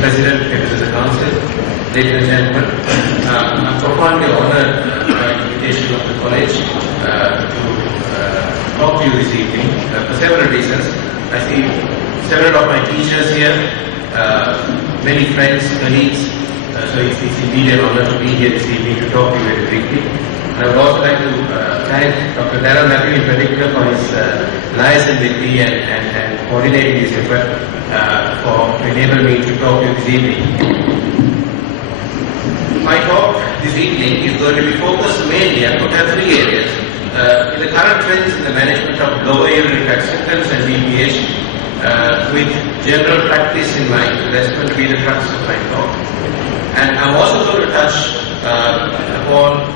President, members of the Council, ladies and gentlemen, I'm profoundly honored by the invitation of the College to talk to you this evening for several reasons. I see several of my teachers here, many friends, colleagues, so it's indeed an honor to be here this evening to talk to you very briefly. And I would also like to thank Dr. Darrell Matthew in particular for his liaison with me and coordinating this effort for enabling me to talk to you this evening. My talk this evening is going to be focused mainly on three areas. In the current trends in the management of lower urinary tract symptoms and BPH, with general practice in mind. So that's going to be the crux of my talk. And I'm also going to touch upon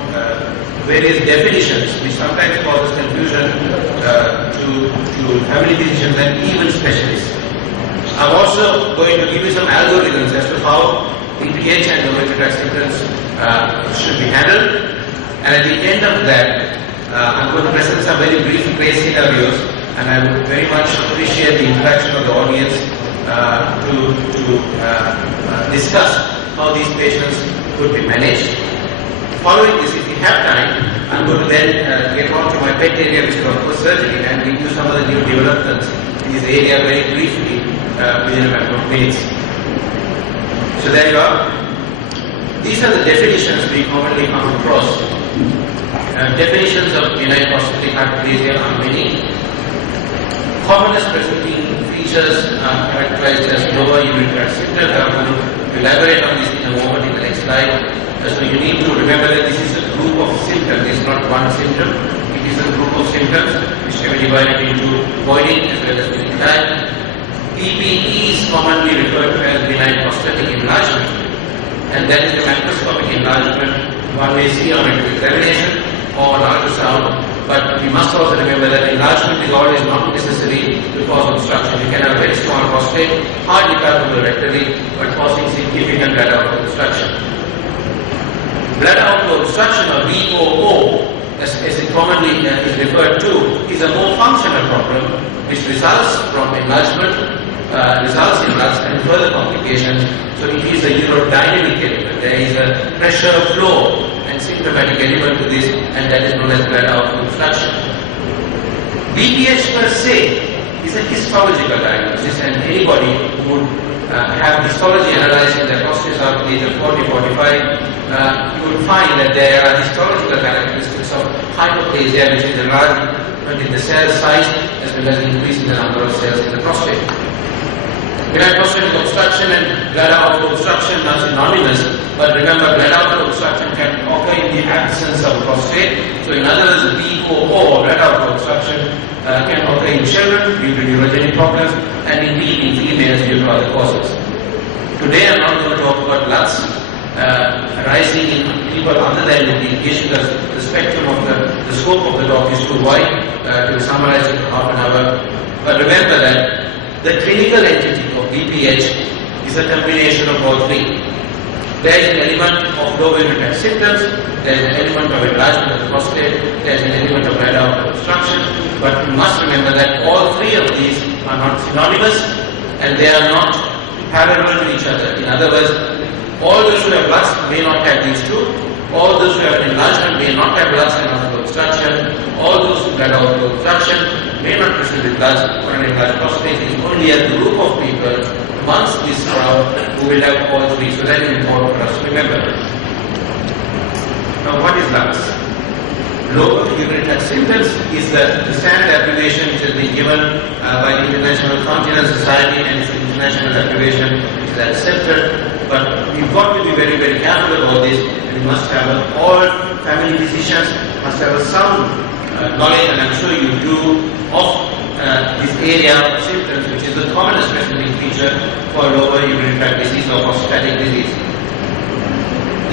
various definitions which sometimes causes confusion to family physicians and even specialists. I'm also going to give you some algorithms as to how BPH and lower urinary tract symptoms should be handled. And at the end of that, I'm going to present some very brief case scenarios, and I would very much appreciate the interaction of the audience to discuss how these patients could be managed. Following this, if we have time, I'm going to then get on to my pet area, which is of course surgery, and give you some of the new developments in this area very briefly within a matter of minutes. So there you are. These are the definitions we commonly come across. Definitions of benign prostatic hyperplasia are many. Commonest presenting features are characterized as lower urinary tract symptoms. I'm going to elaborate on this in a moment in the next slide. So you need to remember that this is a group of symptoms. It's not one symptom. It is a group of symptoms which can be divided into voiding as well as benign. PPE is commonly referred to as benign prostatic enlargement, and that is the macroscopic enlargement one may see on examination or on ultrasound. But we must also remember that enlargement is always not necessary to cause obstruction. You can have a very small prostate, hardly palpable rectally, but causing significant bladder outflow obstruction. Bladder outflow obstruction, or BOO, as it commonly is referred to, is a more functional problem which results from enlargement, results in lux and further complications. So it is a urodynamic element. There is a pressure flow and symptomatic element to this, and that is known as bladder outflow obstruction. BPH per se is a histological diagnosis, and anybody who would have histology analyzing their prostate at the age of 40-45, you would find that there are histological characteristics of hyperplasia, which is enlargement in the cell size as well as increase in the number of cells in the prostate. Benign prostatic obstruction and bladder outflow obstruction are synonymous, but remember, bladder outflow obstruction can occur in the absence of prostate. So in other words, BOO, bladder outflow obstruction, can occur in children due to neurogenic problems, and indeed in females due to other causes. Today I'm not going to talk about LUTs arising in people other than the BPH, because the spectrum of the scope of the talk is too wide to summarize it in half an hour. But remember that the clinical entity of BPH is a combination of all three. There is an element of low urinary tract symptoms, there is an element of enlargement of the prostate, there is an element of bladder outflow obstruction, but you must remember that all three of these are not synonymous and they are not parallel to each other. In other words, all those who have LUTs may not have these two, all those who have enlargement may not have LUTs and outflow obstruction, all those who have outflow obstruction may not present with LUTs or an enlarged prostate. It is only a group of people amongst this crowd who will have all three. So that is important for us to remember. Now, what is LUTs? Lower urinary tract symptoms is the standard abbreviation which has been given by the International Continence Society, and it's an international abbreviation which is accepted. But we've got to be very, very careful about this, and we must have all family physicians must have some knowledge, and I'm sure you do, of this area of symptoms, which is the commonest presenting feature for lower urinary tract disease or prostatic disease.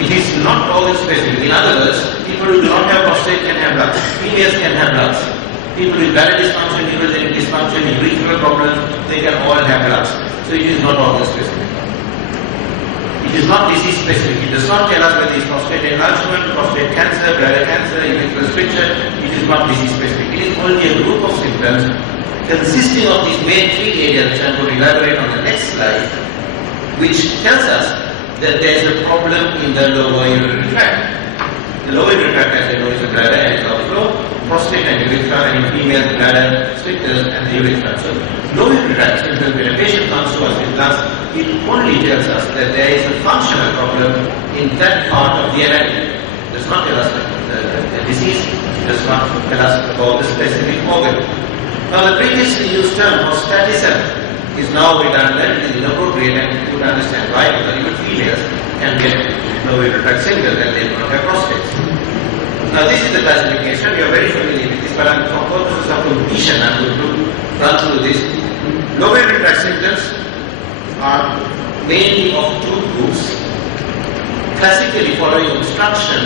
It is not organ specific. In other words, people who do not have prostate can have LUTs. Females can have LUTs. People with bladder dysfunction, neurogenic dysfunction, urethral problems, they can all have LUTs. So it is not organ specific. It is not disease specific. It does not tell us whether it is prostate enlargement, prostate cancer, bladder cancer, urethral stricture. It is not disease specific. It is only a group of symptoms consisting of these main three areas, which I am going to elaborate on the next slide, which tells us that there is a problem in the lower urinary tract. The lower urinary tract, as you know, is the bladder and its outflow, prostate and urethra, and in females, bladder, sphincters, and the urethra. So, lower urinary tract symptoms, when a patient comes to us with us, it only tells us that there is a functional problem in that part of the anatomy. It does not tell us the disease, it does not tell us about the specific organ. Now, the previously used term, hostatism, is now redundant, it is inappropriate, and you would understand why, because even females can get lower urinary tract symptoms and they do not have prostates. Now, this is the classification, you are very familiar with this, but for purposes of completion, I am going to run through this. Lower urinary tract symptoms are mainly of two groups. Classically, following obstruction,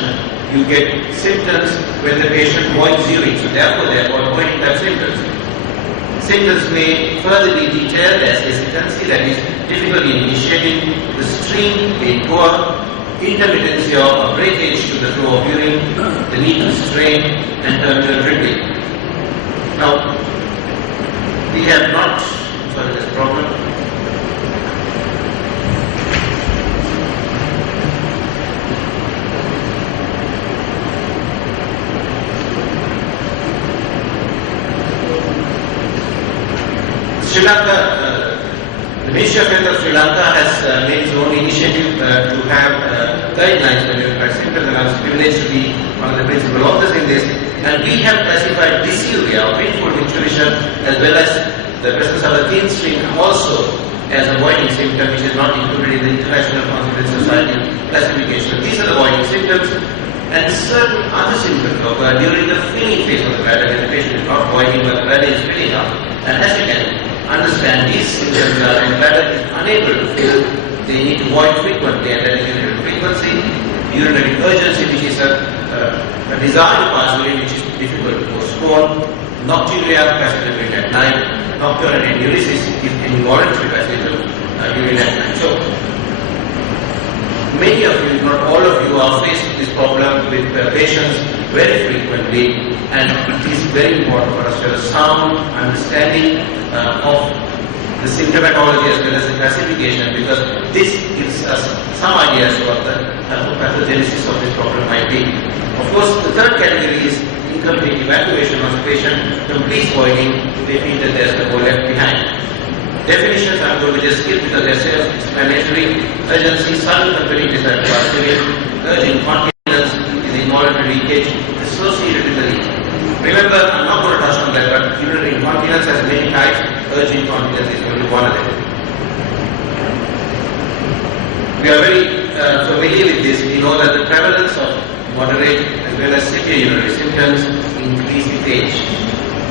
you get symptoms when the patient voids urine, so therefore they are called voiding type symptoms. Symptoms may further be detailed as hesitancy, that is difficulty in initiating, the stream being poor, intermittency or breakage to the flow of urine, the need to strain, and terminal dripping. Now, we have not, sorry, there's a problem. Sri Lanka, the Ministry of Health of Sri Lanka has made its own initiative to have guidelines for urinary tract symptoms, and I was privileged to be one of the principal authors in this. And we have classified dysuria, or painful micturition, as well as the presence of a thin stream also as a voiding symptom, which is not included in the International Confidence Society classification. These are the voiding symptoms, and certain other symptoms occur during the filling phase of the bladder, when the patient is not voiding but the bladder is filling up. And as you can understand, these symptoms are when bladder is unable to fill, they need to void frequently, and that is urinary frequency, urinary urgency, which is a desire to pass urine which is difficult to postpone, nocturia, passage of urine at night, nocturnal enuresis is involuntary passage of urine at night. So, many of you, if not all of you, are faced with this problem with patients very frequently, and it is very important for us to have a sound understanding of the symptomatology as well as the classification, because this gives us some ideas what the pathogenesis of this problem might be. Of course, the third category is incomplete evacuation of the patient, complete voiding, they feel that there is no left behind. Definitions I'm going to just skip because they're self-explanatory. Urgency, sudden compelling desire to pass urine, urgent incontinence is involuntary leakage associated with the leak. Remember, I'm not going to touch on that, but urinary incontinence has many types. Urgent incontinence is only one of them. We are very familiar with this. We know that the prevalence of moderate as well as severe urinary symptoms increase with age.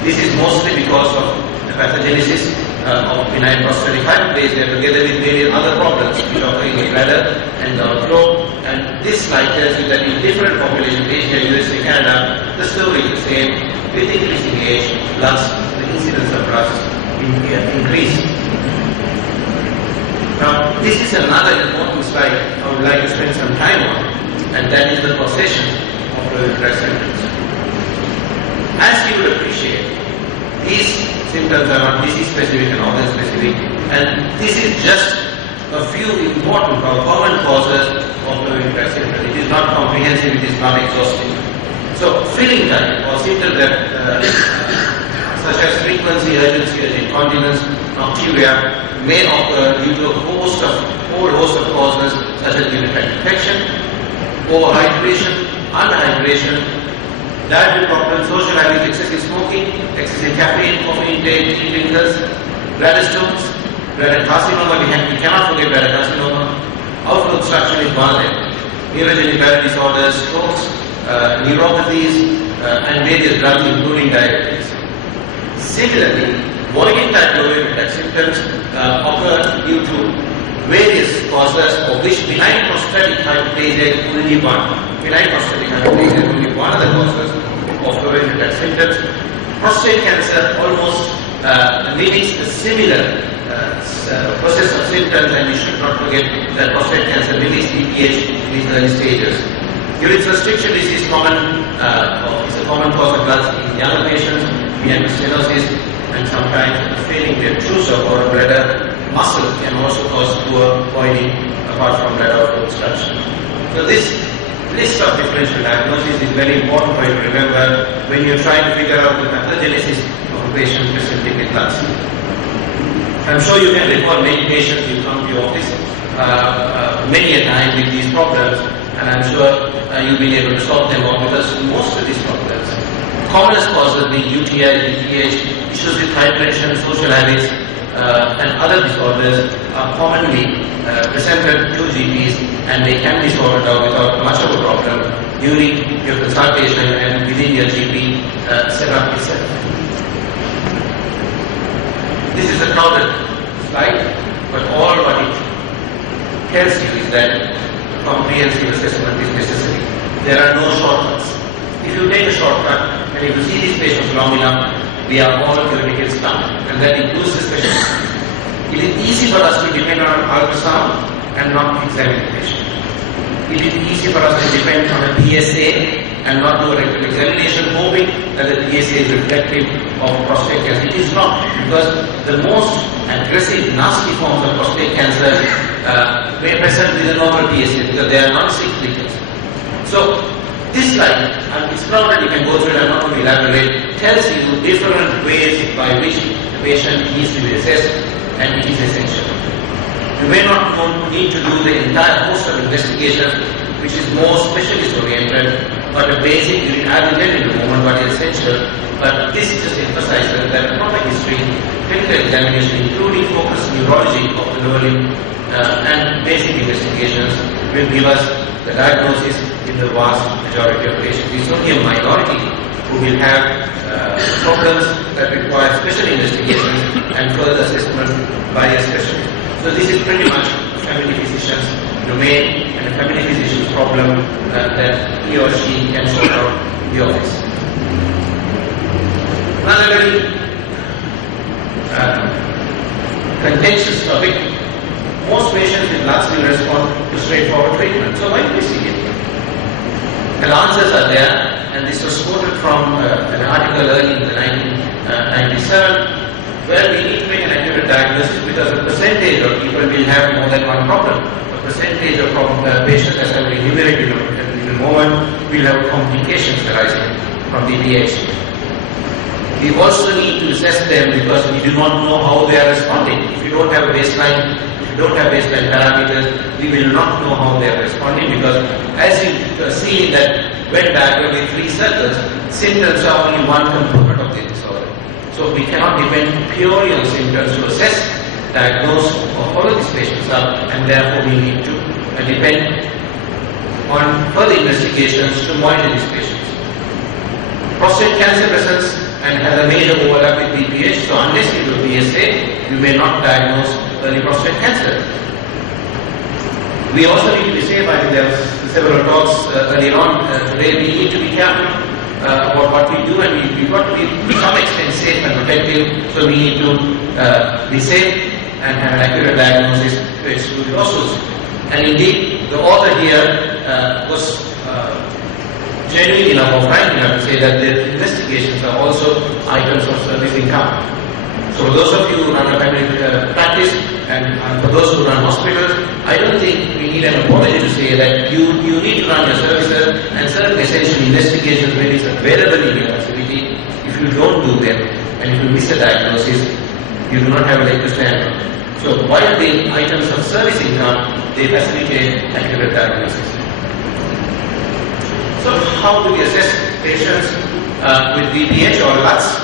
This is mostly because of the pathogenesis of benign prostatic hyperplasia together with various other problems which occur in the bladder and the outflow. And this slide tells you that in different populations, Asia, USA, Canada, the story is the same. With increasing age, plus the incidence of rust increase. Now, this is another important slide I would like to spend some time on, and that is the causation of urinary tract symptoms. As you would appreciate, these symptoms are not disease-specific and organ-specific, and this is just a few important or common causes of urinary tract symptoms. It is not comprehensive, it is not exhaustive. So, filling time or symptoms that such as frequency, urgency, incontinence, nocturia may occur due to a whole host of causes such as urinary tract infection, overhydration, underhydration, dietary problems, social habits, excessive smoking, excessive caffeine, coffee intake, tea drinkers, bladder stones, bladder carcinoma, we cannot forget bladder carcinoma, outflow obstruction is one of them, neurogenic bladder disorders, strokes, neuropathies, and various drugs including diabetes. Similarly, voiding type urinary tract symptoms occur due to various causes, of which benign prostatic hyperplasia is only one. Benign prostatic hyperplasia is only one of the causes of urinary tract symptoms. Prostate cancer almost mimics a similar process of symptoms, and you should not forget that prostate cancer mimics BPH in its early stages. Urine restriction disease is a common cause of blood in younger patients, venous stenosis, and sometimes a failing to obtrusive or bladder muscle can also cause poor boiling apart from that of obstruction. So this list of differential diagnosis is very important for you to remember when you're trying to figure out the pathogenesis of a patient presenting with lungs. I'm sure you can recall many patients who come to your office many a time with these problems, and I'm sure you'll be able to solve them all, because most of these problems, commonest causes being UTI, BPH, issues with hydration, social habits, and other disorders are commonly presented to GPs, and they can be sorted out without much of a problem during your consultation and within your GP setup itself. This is a crowded slide, but all what it tells you is that comprehensive assessment is necessary. There are no shortcuts. If you take a shortcut and if you see these patients long enough, we are all going to get stuck, and that includes the specialist. It is easy for us to depend on ultrasound and not examine the patient. It is easy for us to depend on a PSA and not do a rectal examination, hoping that the PSA is reflective of prostate cancer. It is not, because the most aggressive, nasty forms of prostate cancer may present with a normal PSA because they are not cyclical. So this slide, and it's crowded, you can go through it, I'm not going to elaborate, tells you different ways by which the patient needs to be assessed, and it is essential. You may not need to do the entire host of investigations, which is more specialist oriented, but a basic, I will tell you in a moment what is essential, but this just emphasizes that proper history, clinical examination, including focused neurology of the lower limb, and basic investigations will give us the diagnosis in the vast majority of patients. It's only a minority who will have problems that require special investigations and further assessment by a specialist. So this is pretty much family physician's domain and a family physician's problem that he or she can sort out in the office. Another very contentious topic. Most patients with lungs will respond to straightforward treatment. So why do we see it? The answers are there, and this was quoted from an article early in the 1997, where we need to make an accurate diagnosis because a percentage of people will have more than one problem. A percentage of patients, as I will enumerate in a moment, will have complications arising from BPH. We also need to assess them because we do not know how they are responding. If you don't have a baseline, parameters, we will not know how they are responding, because as you see that Venn diagram with 3 circles, symptoms are only one component of the disorder. So we cannot depend purely on symptoms to assess, diagnose, or follow these patients up, and therefore we need to depend on further investigations to monitor these patients. Prostate cancer presents and has a major overlap with BPH, so unless you do PSA, you may not diagnose early prostate cancer. We also need to be safe. I think there were several talks earlier on today. We need to be careful about what we do, and we've got to be to some extent safe and protective, so we need to be safe and have an accurate diagnosis to exclude lawsuits. And indeed, the author here was genuine enough or frank enough to say that the investigations are also items of service income. So for those of you who run a family practice and for those who run hospitals, I don't think we need an apology to say that you need to run your services and certain essential investigations when it's available in your facility. If you don't do them and if you miss a diagnosis, you do not have a leg to stand on. So while being items of service income, they facilitate accurate diagnosis. So how do we assess patients with BPH or LUTS?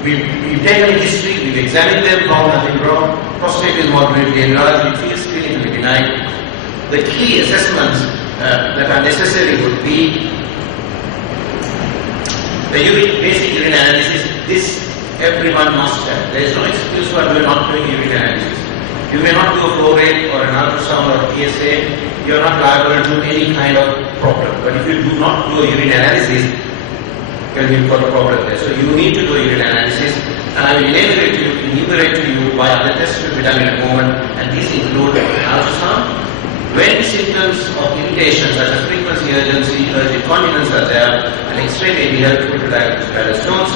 We've taken a history, we've examined them, found nothing wrong. Prostate is moderately enlarged, it feels clinically benign. The key assessments that are necessary would be the basic urine analysis. This everyone must have. There is no excuse for not doing urine analysis. You may not do a flow rate or an ultrasound or a PSA, you are not liable to any kind of problem. But if you do not do a urine analysis, well, you've got a problem there. So you need to do a urine analysis, and I will enumerate to you why other tests will be done in a moment, and these include ultrasound. When symptoms of irritation such as frequency, urgency, incontinence are there, an X-ray may be helpful to diagnose gallstones.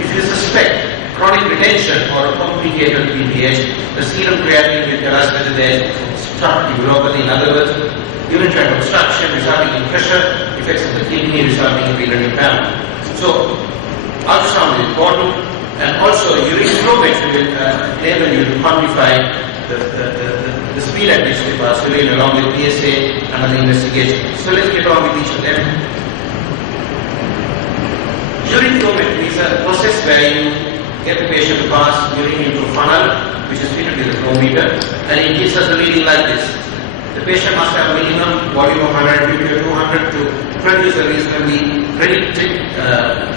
If you suspect chronic retention or complicated BPH, the serum creatinine will tell us whether there is obstructive uropathy. In other words, urine tract obstruction resulting in pressure, effects of the kidney resulting in renal impairment. So, ultrasound is important, and also urine flow meter will enable you to quantify the speed at which we pass urine along with PSA and other investigation. So let's get on with each of them. Urine flow meter is a process where you get the patient to pass urine into a funnel which is fitted with a flow meter, and it gives us a reading like this. The patient must have a minimum volume of 150 or 200 to produce a reasonably predicted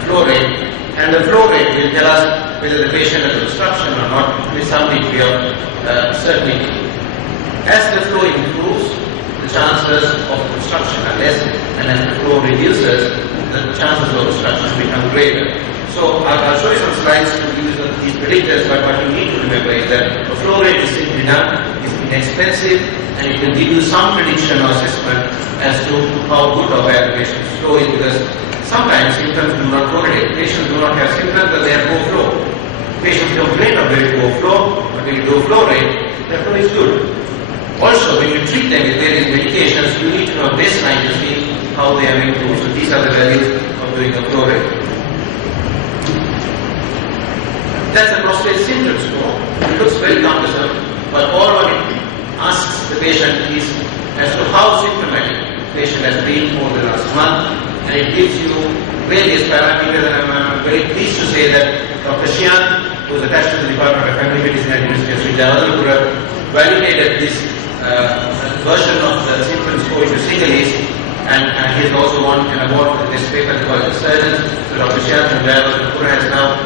flow rate, and the flow rate will tell us whether the patient has obstruction or not with some degree of certainty. As the flow improves, the chances of obstruction are less, and as the flow reduces, the chances of obstruction become greater. So I'll show you some slides to use these predictors, but what you need to remember is that the flow rate is simply done, it's inexpensive, and it will give you some prediction or assessment as to how good or bad the patient's flow is, because sometimes symptoms do not correlate. Patients do not have symptoms, but they have poor flow. Patients complain of very poor flow, but when you do flow rate, their flow is good. Also, when you treat them with various medications, you need to know baseline to see how they have improved. So these are the values of doing the flow rate. That's a prostate symptom score. It looks very cumbersome, but all what it asks the patient is as to how symptomatic the patient has been over the last month, and it gives you various parameters, and I'm very pleased to say that Dr. Shian, who is attached to the Department of Family Medicine at University of Srinath, validated this version of the symptom score into single-age, and he has also won an award for this paper called the Surgeons. So Dr. Shian has now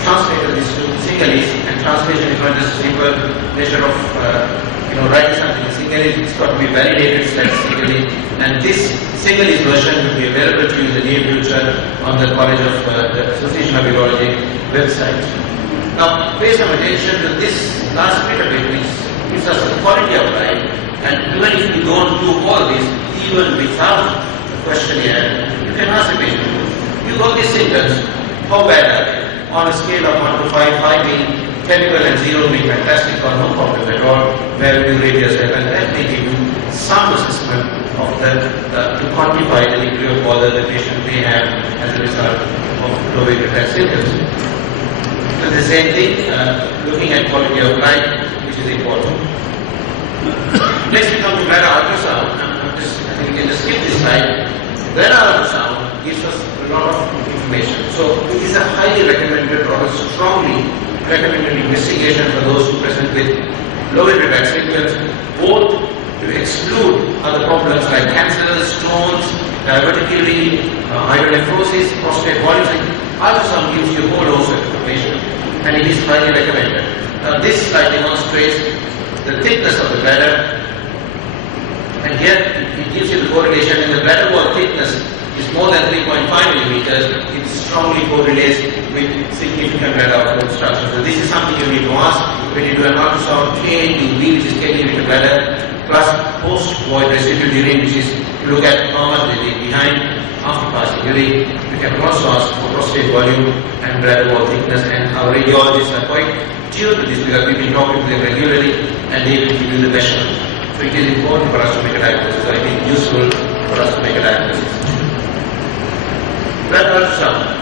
translated this to single-age, and translation is not just a simple measure of writing something in single-age, it's got to be validated statistically, and this single-age version will be available to you in the near future on the College of the Association of Urology website. Now, pay some attention to this last bit of it, which gives us the quality of life, and even if you don't do all this, even without the questionnaire, you can ask the patient, you got these symptoms, how bad are they? On a scale of 1 to 5, 5 being terrible and 0 being fantastic or no problem at all, where will you rate yourself? And that may give you some assessment of to quantify the degree of bother the patient may have as a result of low tract symptoms. So the same thing, looking at quality of life, which is important. Next we come to bladder ultrasound. I think we can just skip this slide. Bladder ultrasound gives us a lot of information. So it is a highly recommended or a strongly recommended investigation for those who present with low tract symptoms, both to exclude other problems like cancer, stones, diverticularity, hydronephrosis, prostate volumes. Ultrasound gives you a whole host of information, and it is highly recommended. Now this slide demonstrates the thickness of the bladder, and here it gives you the correlation. In the bladder wall thickness is more than 3.5 millimeters, it strongly correlates with significant bladder outflow obstruction. So this is something you need to ask when you do an ultrasound, KNDB, which is K-Unit bladder, plus post-void residual urine, which is to look at how much they leave behind after passing urine. You can also ask for prostate volume and bladder wall thickness, and our radiologists are quite tuned to this because we've been talking to them regularly, and they will give you the measurement. So it is important for us to make a diagnosis. I think useful for us to make a diagnosis. Bladder ultrasound.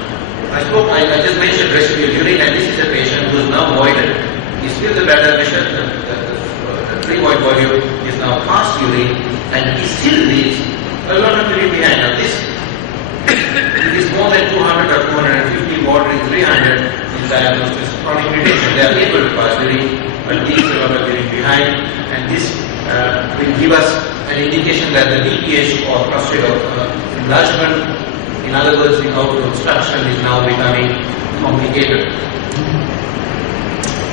I just mentioned residual urine, and this is a patient who is now voided. He still the bladder measured, the pre-void volume is now past urine, and he still leaves a lot of urine behind. Now this, it is more than 200 or 250, bordering 300, is diagnosed as chronic retention. They are able to pass urine, but leaves a lot of urine behind, and this will give us an indication that the BPH or prostate enlargement, in other words, the outflow obstruction, is now becoming complicated.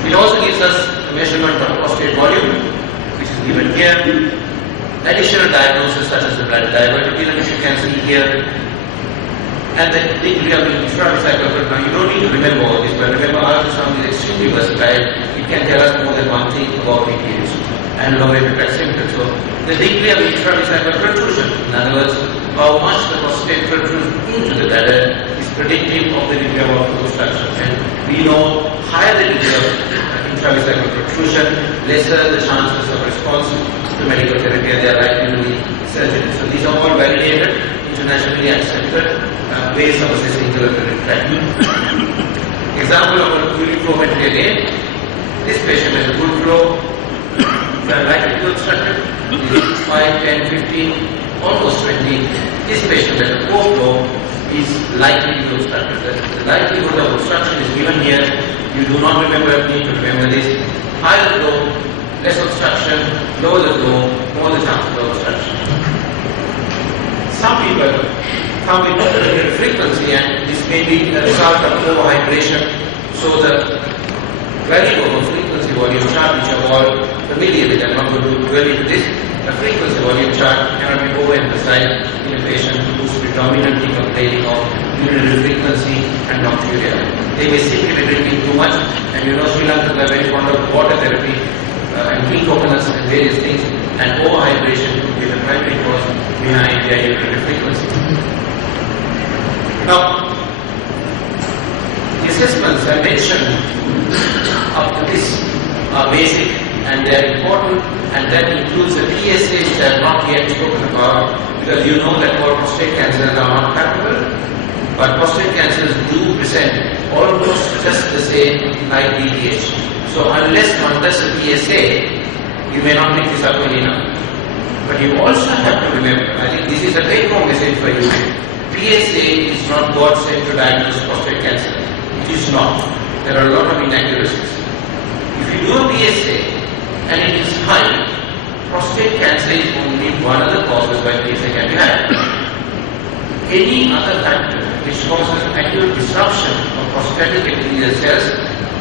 It also gives us a measurement of prostate volume, which is given here. Additional diagnosis such as the bladder diverticular, which you can see here, and the degree of intravenous. Now you don't need to remember all this, but remember ultrasound is extremely versatile. It can tell us more than one thing about BPH and low tract symptoms. So the degree of intravenous protrusion, in other words, how much the prostate protrudes into the bladder, is predictive of the the degree of outflow obstruction. And we know higher the degree of intravesical protrusion, lesser the chances of response to medical therapy, and they are likely to be surgery. So these are all validated, internationally accepted ways of assessing the urinary tract. Example of a urine flow metric again. This patient has a good flow, likely to be obstructed. 5, 10, 15, almost 20. This patient has a poor flow is likely to be obstructed. The likelihood of obstruction is given here. You do not need to remember this. Higher flow, less obstruction, lower the flow, more the chances of obstruction. Some people come with no frequency, and this may be a result of overhydration. So the value of a frequency volume chart, which are all familiar with, I'm not going to dwell into this. The frequency volume chart cannot be overemphasized in a patient who is predominantly complaining of urinary frequency and nocturia. They may simply be drinking too much, and Sri Lanka are very fond of water therapy and tea coconuts and various things, and overhydration could be the primary cause behind their urinary frequency. Now, the assessments I mentioned up to this are basic and they are important, and that includes the PSA, which I have not yet spoken about, because you know that all prostate cancers are not capable, but prostate cancers do present almost just the same like BPH. So unless one does a PSA, you may not pick this up well enough. But you also have to remember, I think this is a take-home message for you. PSA is not God sent to diagnose prostate cancer. It is not. There are a lot of inaccuracies. If you do a PSA and it is high, prostate cancer is only one of the causes why PSA can be high. Any other factor which causes acute disruption of prostatic epithelial cells,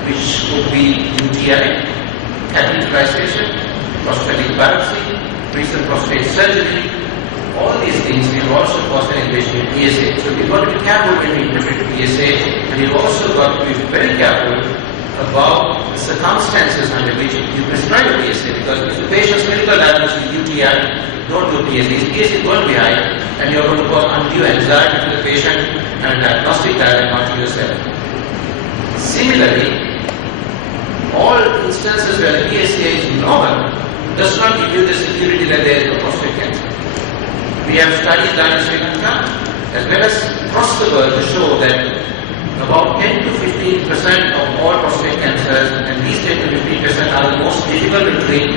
which could be UTI, catheterization, prostatic biopsy, recent prostate surgery, all these things will also cause an elevation in PSA. So we've got to be careful when we interpret PSA, and we've also got to be very careful about the circumstances under which you prescribe a PSA, because if the patient's clinical diagnosis is UTI, don't do PSA. His PSA is going to be high, and you're going to cause undue anxiety to the patient and a diagnostic dilemma to yourself. Similarly, all instances where the PSA is normal does not give you the security that there is no prostate cancer. We have studies done in Sri Lanka as well as across the world to show that about 10 to 15% of all prostate cancers, and these 10 to 15% are the most difficult to treat,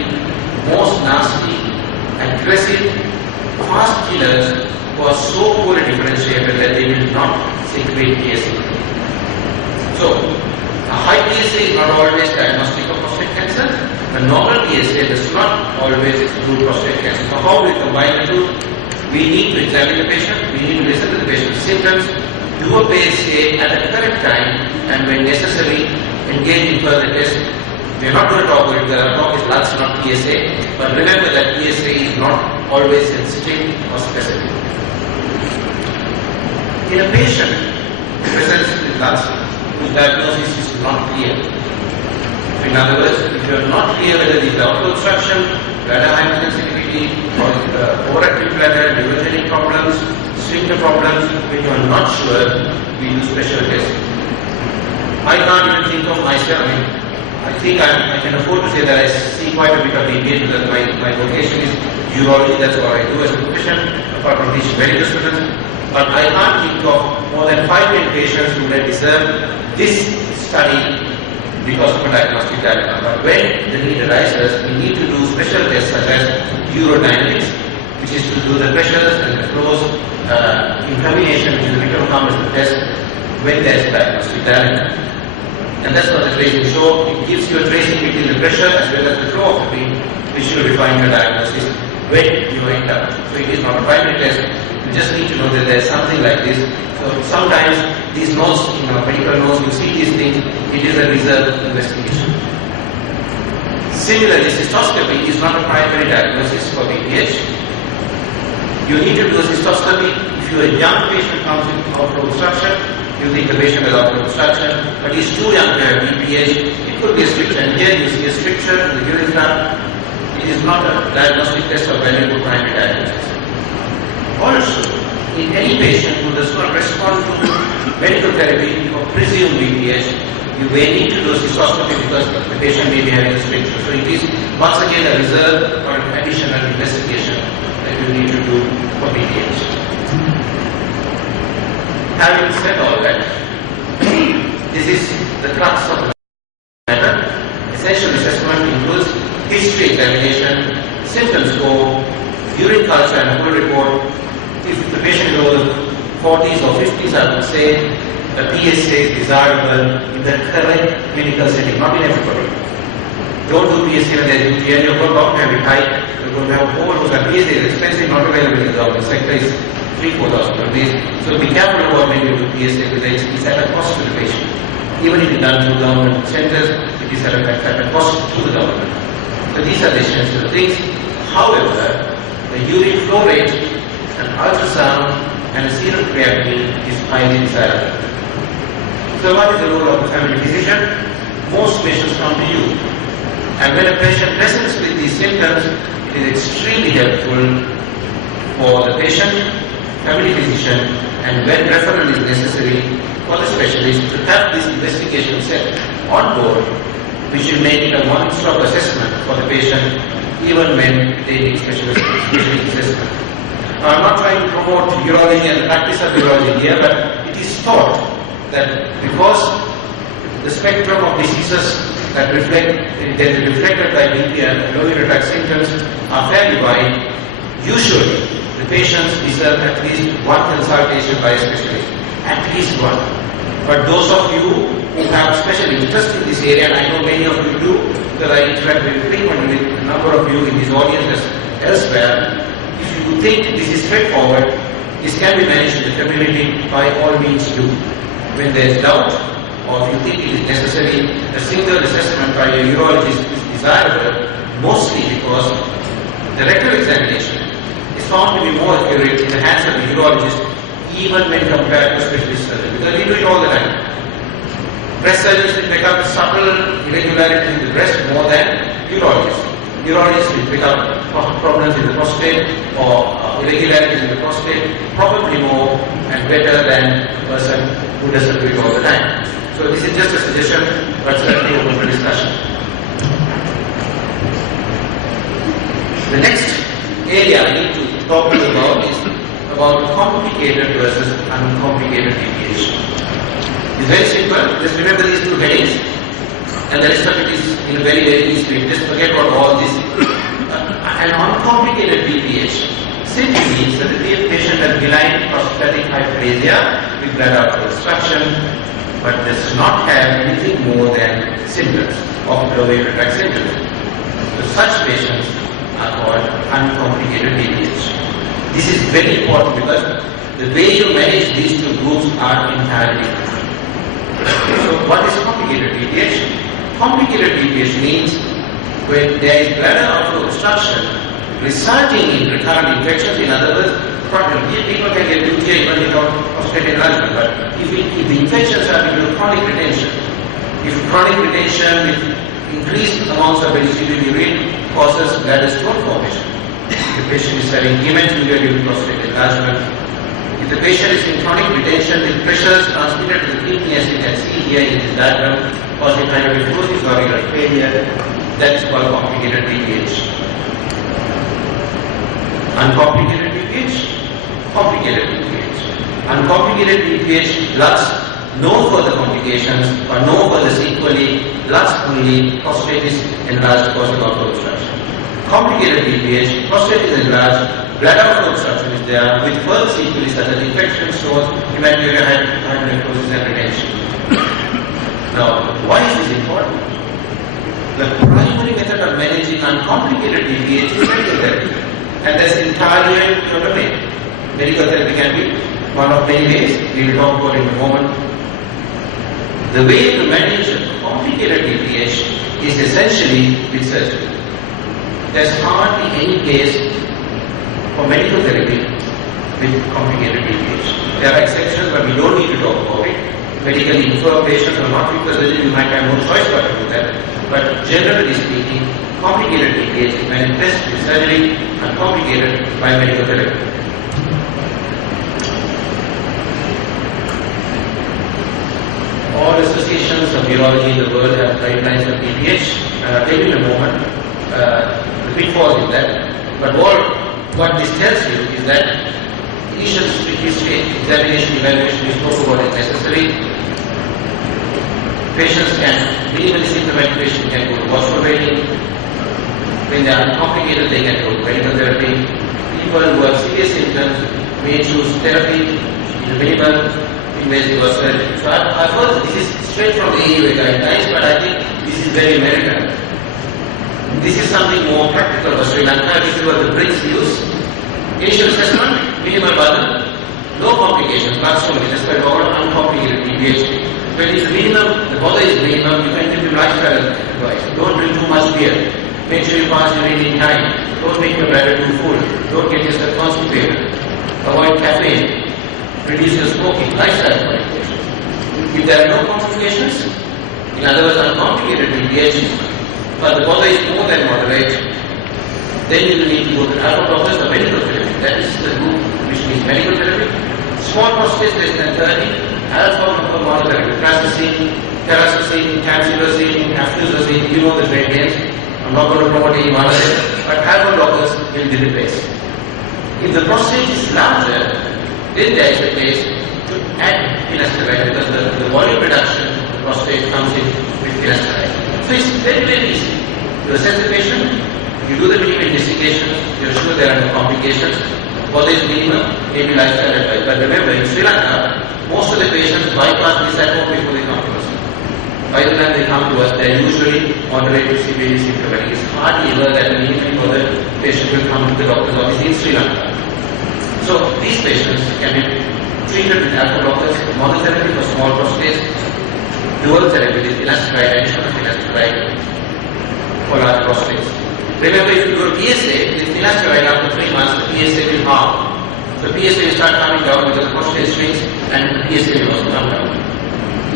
most nasty, aggressive, fast killers who are so poorly differentiated that they will not secrete PSA. So, a high PSA is not always diagnostic of prostate cancer. A normal PSA does not always exclude prostate cancer. So how do we combine the two? We need to examine the patient, we need to listen to the patient's symptoms, do a PSA at the correct time, and when necessary, engage in further tests. We are not going to talk about it, the talk is lots, not PSA, but remember that PSA is not always sensitive or specific. In a patient who presents with cancer, whose diagnosis is not clear, in other words, if you are not clear whether it is outflow obstruction, bladder hypersensitivity, or overactive bladder, liver problems, sphincter problems, when you are not sure, we do special tests. I can't even think of myself. I think I can afford to say that I see quite a bit of BPH because my vocation is urology, that's what I do as a profession, apart from teaching medical students. But I can't think of more than 5 patients who may deserve this study because of a diagnostic dilemma. But when the need arises, we need to do special tests such as urodynamics, which is to do the pressures and the flows in combination with the vitropharmaceutical test when there is a diagnostic dilemma. And that's what the tracing shows. It gives you a tracing between the pressure as well as the flow of the beam, which will refine your diagnosis when you are in doubt. So it is not a primary test. You just need to know that there is something like this. So sometimes these notes, medical notes, you see these things, it is a reserve investigation. Similarly, cystoscopy is not a primary diagnosis for BPH. You need to do a cystoscopy. If your young patient comes with outflow obstruction, you think the patient has outflow obstruction, but he's too young to have BPH, it could be a stricture. And here you see a stricture in the urethra. It is not a diagnostic test of value for primary diagnosis. Also, in any patient who does not respond to medical therapy for presumed BPH, you may need to do cystoscopy because the patient may be having a stricture. So it is once again a reserve or an additional investigation that you need to do for BPH. Having said all that, this is the crux of the matter. Essential assessment includes history examination, symptom score, urine culture and full report. If the patient is over the 40s or 50s, I would say the PSA is desirable in the correct clinical setting, not in everybody. Don't do PSA when there is UTI, you're going to have it high, you're going to have overdose, and PSA is expensive, not available in the government sector, is 3,000-4,000 rupees. So be careful about when you do PSA because it's at a cost to the patient. Even if it's done through government centers, it is at a cost to the government. So these are the essential things. However, the urine flow rate, an ultrasound, and a serum creatinine is highly desirable. So what is the role of the family physician? Most patients come to you. And when a patient presents with these symptoms, it is extremely helpful for the patient, family physician, and when referral is necessary for the specialist to have this investigation set on board, which will make it a one-stop assessment for the patient even when they need specialist assessment. I'm not trying to promote urology and the practice of urology here, but it is thought that because the spectrum of diseases that is reflected by BP and low urinary tract symptoms are fairly wide, usually the patients deserve at least one consultation by a specialist, at least one. But those of you who have special interest in this area, and I know many of you do, because I interact very frequently with a number of you in this audience as elsewhere, if you think this is straightforward, this can be managed in the community, by all means do. When there is doubt, or if you think it is necessary, a single assessment by a urologist is desirable, mostly because the rectal examination is found to be more accurate in the hands of the urologist, even when compared to specialist surgery, because we do it all the time. Breast surgeons will pick up subtle irregularities in the breast more than urologists. Urologists will pick up problems in the prostate or irregularities in the prostate probably more and better than a person who doesn't do it all the time. So this is just a suggestion, but certainly open for discussion. The next area I need to talk to you about is about complicated versus uncomplicated BPH. It's very simple. Just remember these two headings, and the rest of it is very, very easy. Just forget about all this. An uncomplicated BPH simply means that the patient has benign prostatic hyperplasia with bladder obstruction, but does not have anything more than symptoms of low urinary tract symptoms. So such patients are called uncomplicated BPH. This is very important because the way you manage these two groups are entirely different. So what is complicated BPH? Complicated BPH means when there is bladder outflow obstruction resulting in recurrent infections. In other words, people can get UTI even without prostate enlargement, but if the infections are due to chronic retention, if chronic retention with increased amounts of vesicular urine causes bladder stone formation, if the patient is having hematuria due to prostate enlargement, if the patient is in chronic retention with pressures transmitted to the kidney, as you can see here in this diagram, causing hydronephrosis or renal failure, that is called complicated BPH. Uncomplicated BPH, complicated BPH. Uncomplicated BPH, bloods, no further complications or no further sequelae, bloods only, prostate is enlarged causing outflow obstruction. Complicated BPH, prostate is enlarged, bladder outflow obstruction is there with further sequelae such as infection, stores, hematuria, hydronephrosis and retention. Now, why is this important? The primary method of managing uncomplicated BPH is medical therapy, and that's entirely in your domain. Medical therapy can be one of many ways. We will talk about it in a moment. The way to manage complicated BPH is essentially with surgery. There's hardly any case for medical therapy with complicated BPH. There are exceptions, but we don't need to talk about it. Medically infirm patients or not because you might have no choice but to do that. But generally speaking, complicated BPH is manifest with surgery and complicated by medical therapy. physicians of urology in the world have guidelines for BPH. I'll tell you in a moment the pitfalls in that. But what this tells you is that initial history, examination, evaluation is also what is necessary. Patients can, minimally symptomatic patient can go to hospital waiting. When they are uncomplicated, they can go to medical therapy. People who have serious symptoms may choose therapy, either minimal, invasive or surgery. So I've heard this is straight from the AUA guidelines, but I think this is very American. This is something more practical for Sri Lanka. This is what the Brits use. Initial assessment, minimal burden, no complications, not so many, just like all uncomplicated BPH. When it's minimum, the bother is minimum, you can give you lifestyle advice. Don't drink too much beer. Make sure you pass your eating time. Don't make your bladder too full. Don't get yourself constipated. Avoid caffeine. Reduce your smoking. Lifestyle complications. If there are no complications, in other words, uncomplicated BPH, but the bother is more than moderate, then you will need to go to alpha blockers or medical therapy. That is the group which means medical therapy. Small prostate less than 30, alpha blocker monotherapy, terracin, tamsulosin, afluzazine, you know the trade names. I'm not going to promote any one of them, but alpha blockers will be replaced. If the prostate is larger, then there is a place to add finasteride because the volume reduction of the prostate comes in with finasteride. So it's very, very easy. You assess the patient, you do the minimum investigation, you're sure there are no complications. What is minimum? Maybe lifestyle advice. But remember, in Sri Lanka, most of the patients bypass this at home before they come to us. By the time they come to us, they are usually moderate to severely symptomatic. It's hardly ever that a minimum for the patient will come to the doctor's office in Sri Lanka. So these patients can be treated with alpha blockers, monotherapy for small prostates, dual therapy with finasteride, additional finasteride for large prostates. Remember, if you go to PSA, with finasteride after 3 months, the PSA will halve. So PSA will start coming down because the prostate shrinks and the PSA will also come down.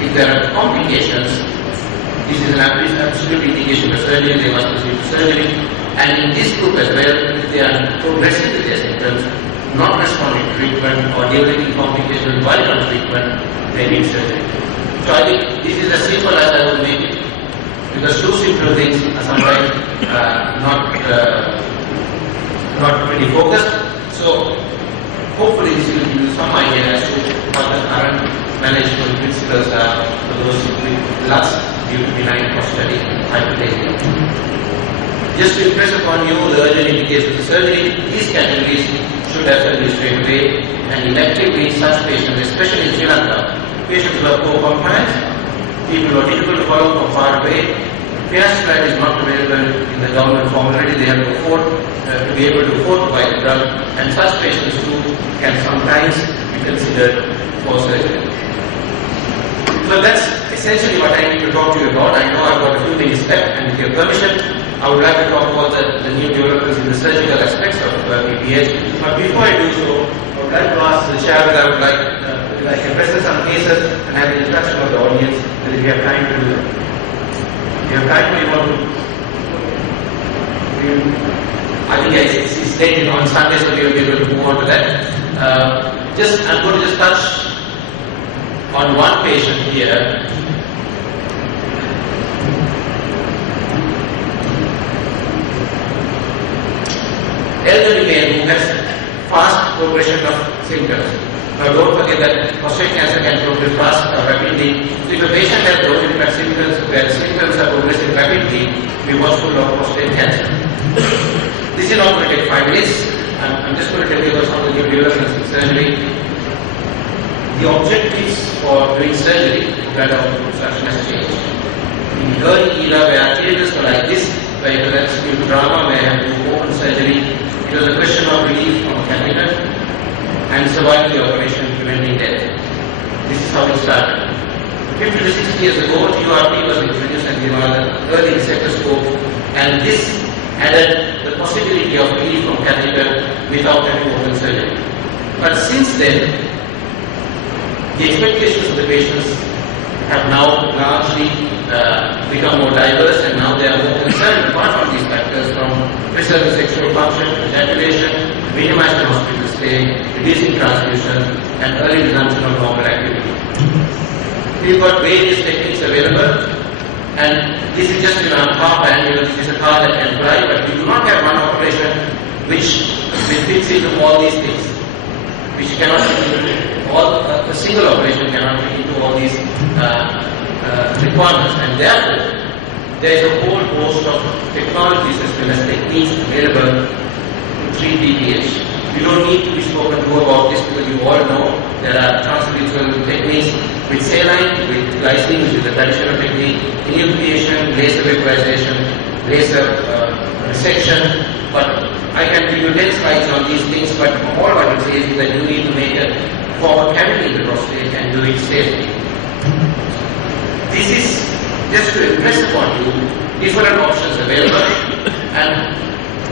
If there are complications, this is an absolute indication for surgery, they must proceed to surgery. And in this group as well, if they are progressing with their symptoms, not responding to treatment or developing complications while on treatment, they need surgery. So I think this is as simple as I would make it. Because two simple things are sometimes not really focused. So hopefully this will give you some idea as to what the current management principles are for those with lust due to benign prostatic hyperplasia. Just to impress upon you the urgent indications of surgery, these categories should have surgery straight away and electively such patients, especially in Sri Lanka, patients who have poor compliance, people who are difficult to follow from far away. Finasteride is not available in the government formulary. They have to afford to be able to afford to buy the drug, and such patients too can sometimes be considered for surgery. So that's essentially what I need to talk to you about. I know I've got a few things left, and with your permission, I would like to talk about the new developments in the surgical aspects of BPH. But before I do so, I would like to ask the chair whether I would like if I can present some cases and have an introduction of the audience, and if you have time to do that. If you have time, you want to. I think it's stated on Sunday, so we will be able to move on to that. I'm going to just touch on one patient here. Elderly male who has fast progression of symptoms. Now don't forget that prostate cancer can progress fast or rapidly. So if a patient has those symptoms where the symptoms are progressing rapidly, we watchful of prostate cancer. This is not going to take 5 minutes. I'm just going to tell you about some of the new developments in surgery. The objectives for doing surgery that of reconstruction has changed. In the early era where theatres were like this, where you had to do drama, where you had to do open surgery, it was a question of relief from a catheter and surviving the operation, preventing death. This is how it started. 50 to 60 years ago, TURP was introduced and given an early receptor-scope, and this added the possibility of relief from catheter without having open surgery. But since then, the expectations of the patients have now largely become more diverse, and now they are more concerned, apart from these factors, from preserving sexual function, ejaculation, minimizing hospital stay, reducing transfusion, and early resumption of normal activity. We've got various techniques available, and this is just on top end, this is a car that can fly, but we do not have one operation which fits into all these things, which cannot fit into all, a single operation cannot fit into all these requirements, and therefore there is a whole host of technologies as well as techniques available to treat BPH. You don't need to be spoken to about this because you all know there are transmutual techniques with saline, with glycine, which is the traditional technique, enucleation, laser vaporization, laser resection. But I can give you 10 slides on these things, but all I will say is that you need to make a forward cavity in the prostate and do it safely. This is just to impress upon you different options available, and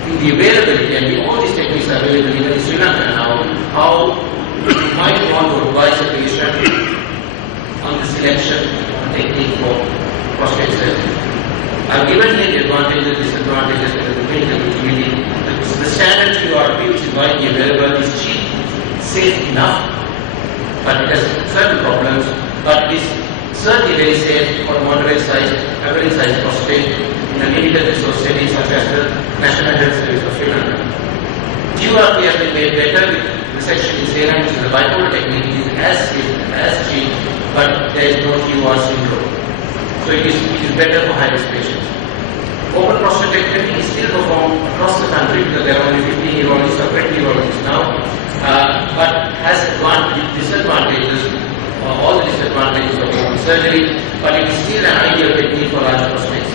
in the availability, and all these techniques are available even in Sri Lanka now, how you might want to advise a patient on the selection of technique for prostate surgery. I've given here the advantages, disadvantages, and the clinical utility. The standard QRP, which is widely available, is cheap, safe enough, but it has certain problems, but is certainly very safe for moderate size, average size prostate in a limited resource setting such as the National Health Service of Sri Lanka. QRP has been made better with resection in saline, which is a bipolar technique. It is as safe, as cheap, but there is no QR syndrome. So it is better for high-risk patients. Open prostatectomy is still performed across the country because there are only 15 urologists or 20 urologists now, but has disadvantages, all the disadvantages of open surgery, but it is still an ideal technique for large prostates.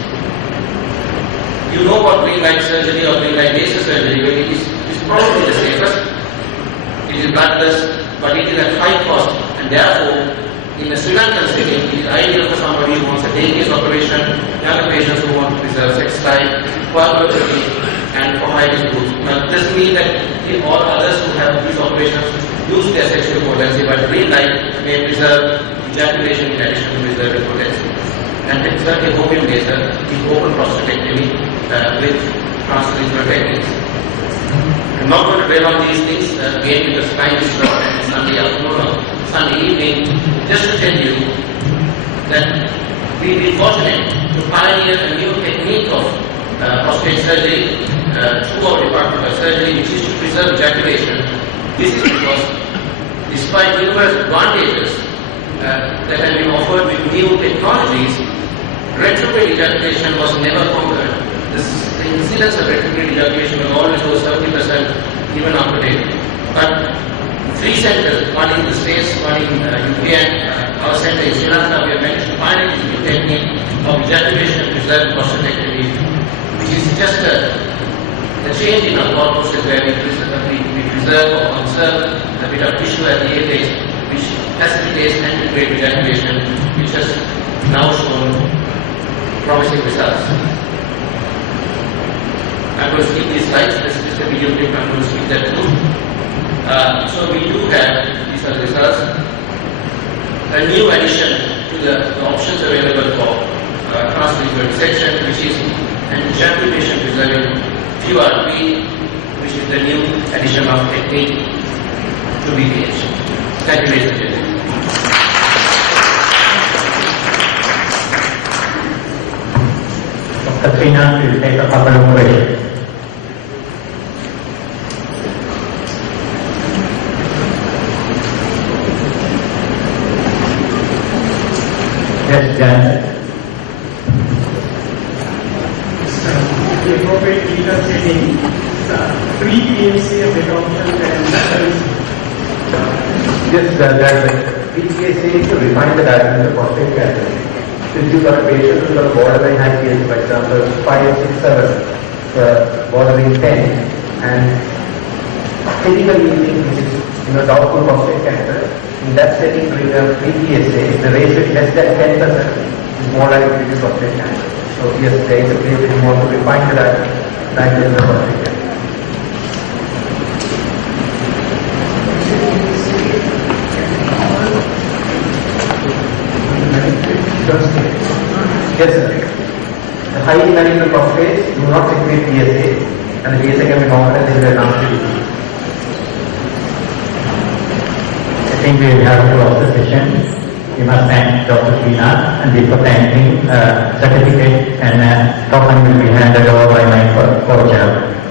You know about green light surgery or green light laser surgery, but it is probably the safest. It is bloodless, but it is at high cost, and therefore, in a Sri Lankan setting, it is ideal for somebody who wants a day-case operation, younger patients who want to preserve sex life, coagulability, and for high-risk groups. Now, this doesn't mean that all others who have these operations lose their sexual potency, but green light may preserve ejaculation in addition to preserving potency. And certainly opium laser is open prostatectomy with transmutual techniques. I'm not going to dwell on these things again because time is short and Sunday afternoon or Sunday evening. Just to tell you that we've been fortunate to pioneer a new technique of prostate surgery through our department of surgery, which is to preserve ejaculation. This is because, despite numerous advantages that have been offered with new technologies, retrograde ejaculation was never conquered. The incidence of retrograde ejaculation was always over 70% even after dating. But 3 centers, one in the States, one in UK, and our center in Sri Lanka, we have managed to pioneer this new technique of ejaculation preserved prostatectomy, which is just a change in our thought process where we preserve or conserve a bit of tissue at the apex, which facilitates antegrade ejaculation, which has now shown promising results. I'm going to skip these slides. This is the video clip. I'm going to skip that too. So we do have these are the results. A new addition to the options available for transmutual resection, which is an ejaculation preserving QRP, which is the new addition of technique to BPH. Thank you, ladies and gentlemen. Dr. Srinath will take a couple of questions. Yes, Jan. The appropriate leader setting, pre-PMC of adoption and Yes, the PGSA is to refine the diagnosis of prostate cancer. If you got a patient who's got borderline IPS, for example, 5, 6, 7, bordering 10, and clinically which is doubtful prostate cancer, in that setting during the PGSA, the ratio is less than 10%, is more likely to be prostate cancer. So yes, there is a place that you want to refine the diagnosis of prostate cancer. Yes, sir. The highly malignant prostates do not secrete PSA, and the PSA can be normalized in their nasty. I think we have to close the session. we must thank Dr. Srinath and the presenting certificate and token will be handed over by my co-chair.